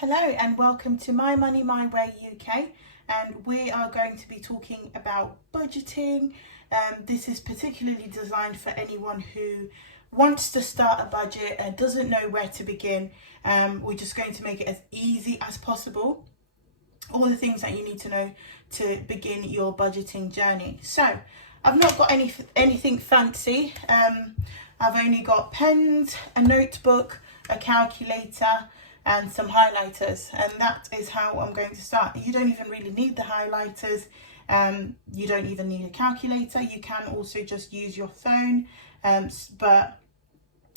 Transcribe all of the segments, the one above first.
Hello and welcome to My Money My Way UK, and we are going to be talking about budgeting. This is particularly designed for anyone who wants to start a budget and doesn't know where to begin. We're just going to make it as easy as possible. All the things that you need to know to begin your budgeting journey. So I've not got anything fancy. I've only got pens, a notebook, a calculator and some highlighters, and that is how I'm going to start. You don't even really need the highlighters, you don't even need a calculator. You can also just use your phone, but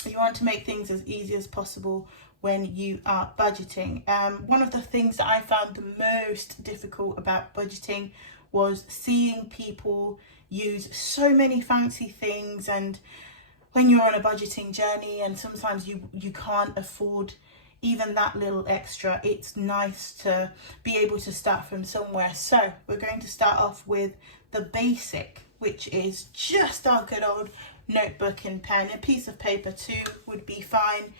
you want to make things as easy as possible when you are budgeting. One of the things that I found the most difficult about budgeting was seeing people use so many fancy things, and when you're on a budgeting journey and sometimes you can't afford even that little extra, it's nice to be able to start from somewhere. So we're going to start off with the basic, which is just our good old notebook and pen. A piece of paper too would be fine.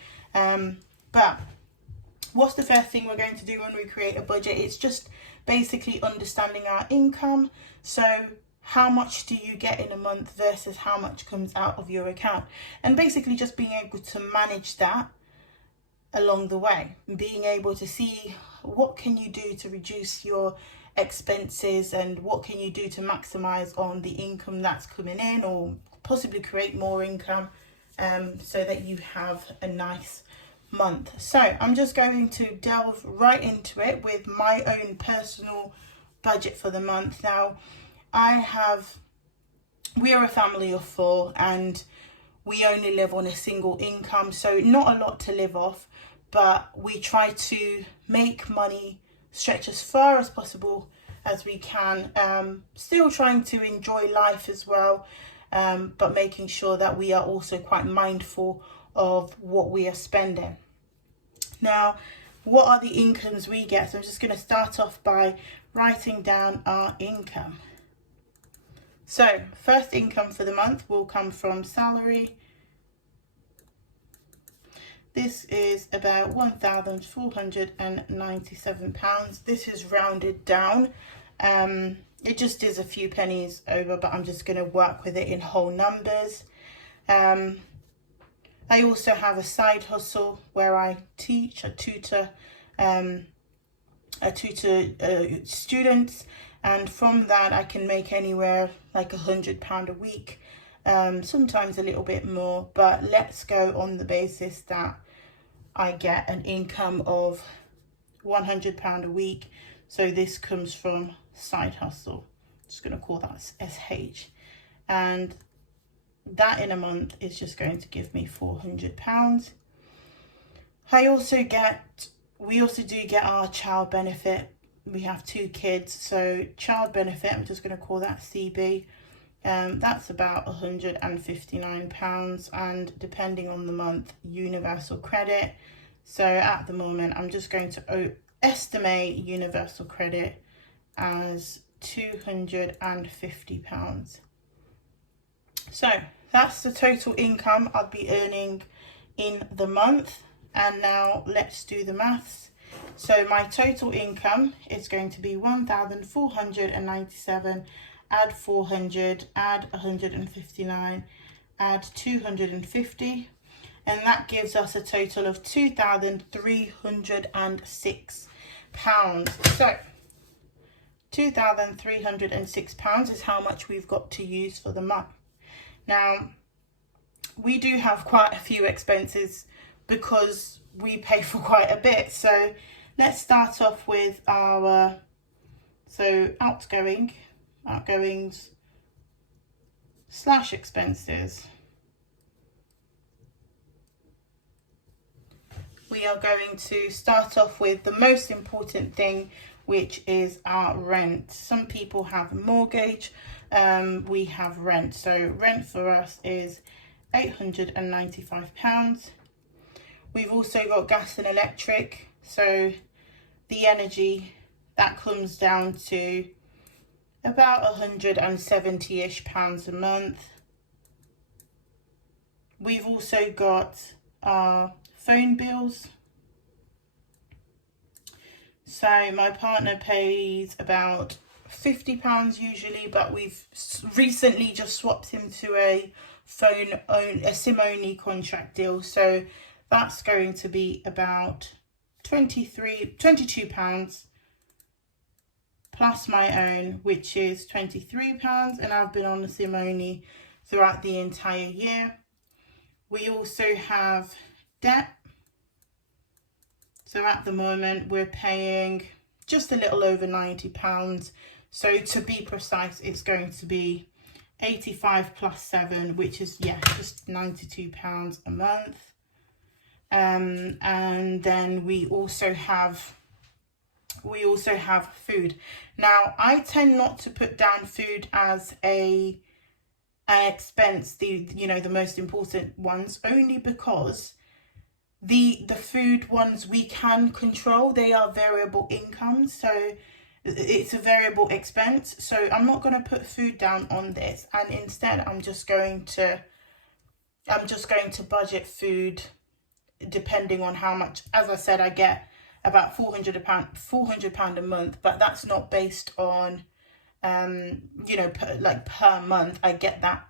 But what's the first thing we're going to do when we create a budget? It's just basically understanding our income. So how much do you get in a month versus how much comes out of your account? And basically just being able to manage that along the way, being able to see what can you do to reduce your expenses and what can you do to maximize on the income that's coming in, or possibly create more income, so that you have a nice month. So I'm just going to delve right into it with my own personal budget for the month. Now we are a family of 4 and we only live on a single income, so not a lot to live off, but we try to make money stretch as far as possible as we can, still trying to enjoy life as well, but making sure that we are also quite mindful of what we are spending. Now, what are the incomes we get? So I'm just going to start off by writing down our income. So first income for the month will come from salary. This is about £1,497. This is rounded down. It just is a few pennies over, but I'm just going to work with it in whole numbers. I also have a side hustle where I teach, tutor students, and from that I can make anywhere like £100 a week, sometimes a little bit more, but let's go on the basis that I get an income of £100 a week. So this comes from side hustle. I'm just going to call that SH, and that in a month is just going to give me £400. We also do get our child benefit. We have 2 kids, so child benefit, I'm just going to call that CB. That's about £159, and depending on the month, universal credit. So at the moment, I'm just going to estimate universal credit as £250. So that's the total income I'll be earning in the month. And now let's do the maths. So my total income is going to be 1,497, add 400, add 159, add 250, and that gives us a total of £2,306. So £2,306 is how much we've got to use for the month. Now, we do have quite a few expenses because we pay for quite a bit. So let's start off with our outgoings / expenses. We are going to start off with the most important thing, which is our rent. Some people have a mortgage, we have rent. So rent for us is £895. We've also got gas and electric, so the energy, that comes down to about £170-ish a month. We've also got our phone bills. So my partner pays about £50 usually, but we've recently just swapped him to a SIM only contract deal. So that's going to be about £22 plus my own, which is £23, and I've been on the SIM only throughout the entire year. We also have debt. So at the moment we're paying just a little over £90. So to be precise, it's going to be 85 plus 7, which is, yeah, just £92 a month. And then we also have food. Now, I tend not to put down food as an expense, the most important ones, only because the food ones we can control. They are variable income, so it's a variable expense. So I'm not going to put food down on this, and instead I'm just going to budget food depending on how much. As I said, I get about £400 a month, but that's not based on per month. I get that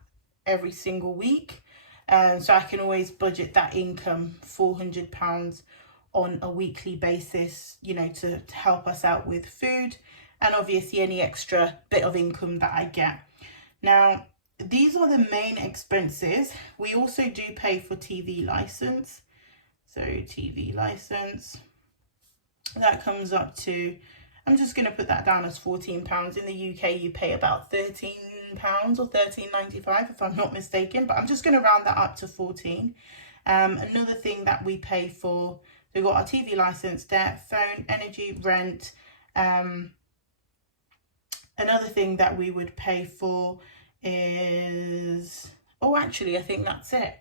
every single week. So I can always budget that income, £400 on a weekly basis, to help us out with food, and obviously any extra bit of income that I get. Now, these are the main expenses. We also do pay for TV license. So TV license, that comes up to, I'm just going to put that down as £14. In the UK, you pay about £13 or £13.95 if I'm not mistaken, but I'm just going to round that up to 14. Another thing that we pay for, we've got our TV license, debt, phone, energy, rent. Another thing that we would pay for is, I think that's it.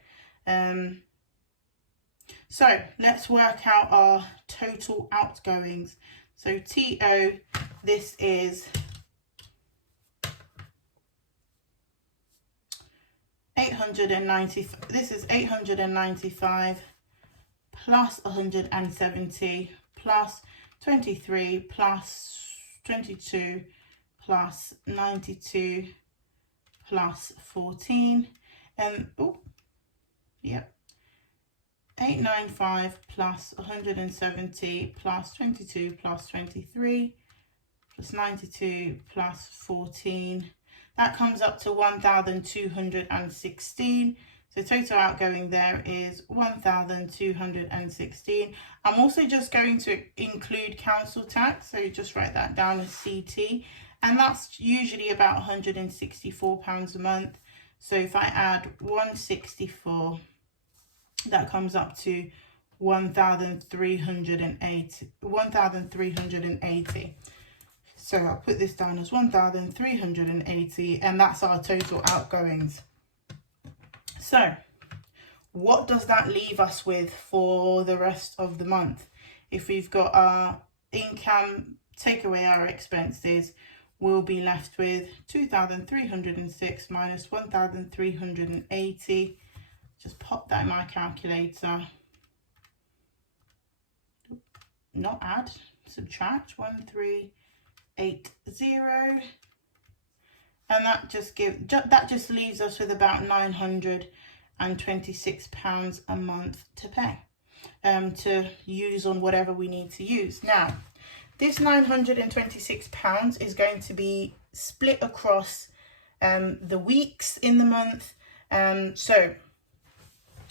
So let's work out our total outgoings. So TO, this is £895 plus 170 plus 23 plus 22 plus 92 plus 14, and 895 plus 170 plus 22 plus 23 plus 92 plus 14. That comes up to 1,216. So total outgoing there is 1,216. I'm also just going to include council tax. So just write that down as CT. And that's usually about £164 a month. So if I add 164, that comes up to 1,380. So I'll put this down as 1,380, and that's our total outgoings. So what does that leave us with for the rest of the month? If we've got our income, take away our expenses, we'll be left with 2,306 minus 1,380. Just pop that in my calculator. Not add, subtract 1,380, and that just leaves us with about £926 a month to pay, to use on whatever we need to use. Now, this £926 is going to be split across the weeks in the month. So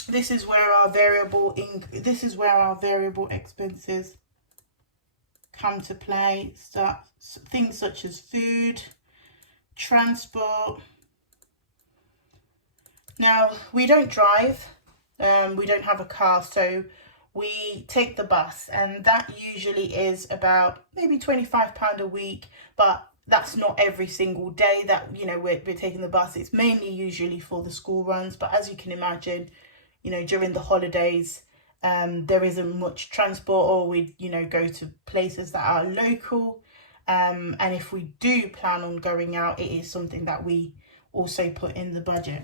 this is where our variable expenses come to play. Things such as food, transport. Now, we don't drive, we don't have a car, so we take the bus, and that usually is about maybe £25 a week, but that's not every single day that we're taking the bus. It's mainly usually for the school runs, but as you can imagine, during the holidays, there isn't much transport, or we go to places that are local, and if we do plan on going out, it is something that we also put in the budget.